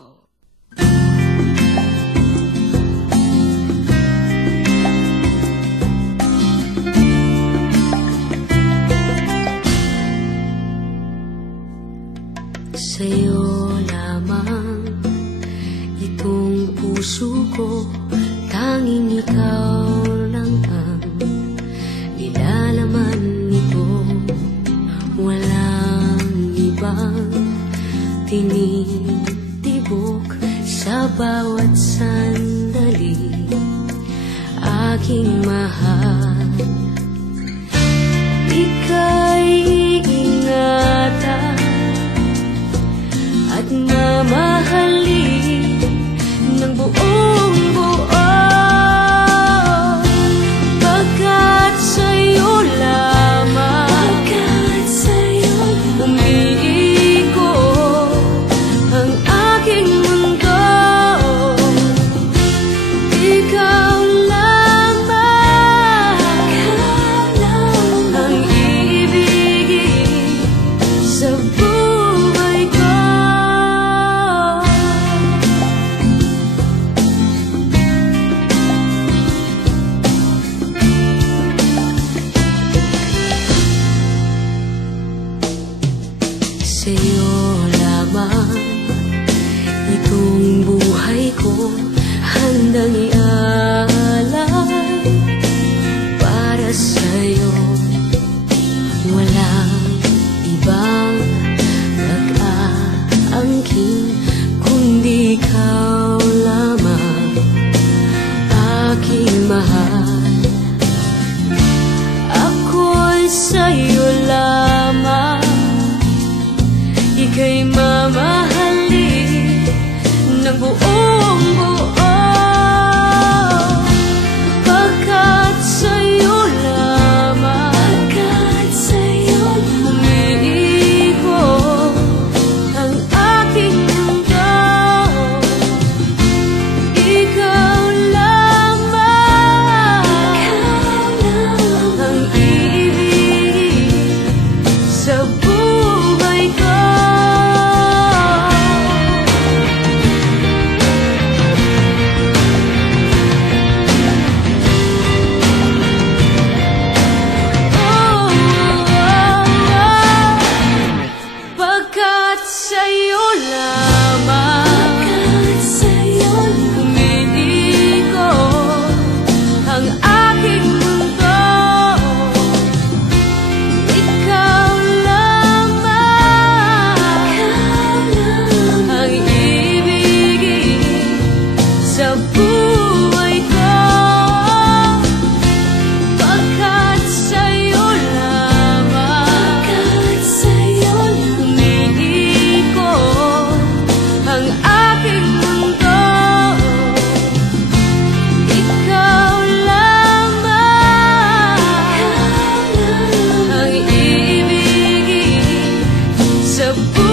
beautiful. Sa'yo lamang itong puso ko, tanging ikaw lang ang nilalaman nito. Walang ibang tinitibok sa bawat sandali, aking mahal. Ika'y ingatan at mamahalin ng buong buo, pagkat sa'yo lamang umiikot ang aking mundo. Ikaw lamang ang iibigin sa buhay ko. Sa'yo lamang itong buhay ko, handang ialay para sa'yo. Walang ibang nag-aangking kundi ikaw lamang, aking mahal. Ako'y sa'yo lamang, ika'y mamahalin ng buong buo, pagkat sa'yo lamang umiikot ang aking mundo. Ikaw lamang ang iibigin sa buhay ko. Pagkat sa'yo lamang umiikot ang aking mundo. Ikaw lamang ang ibigin sa buhay ko, pagkat sa'yo lamang umiikot ang aking mundo. Ikaw lamang ang ibigin sa buhay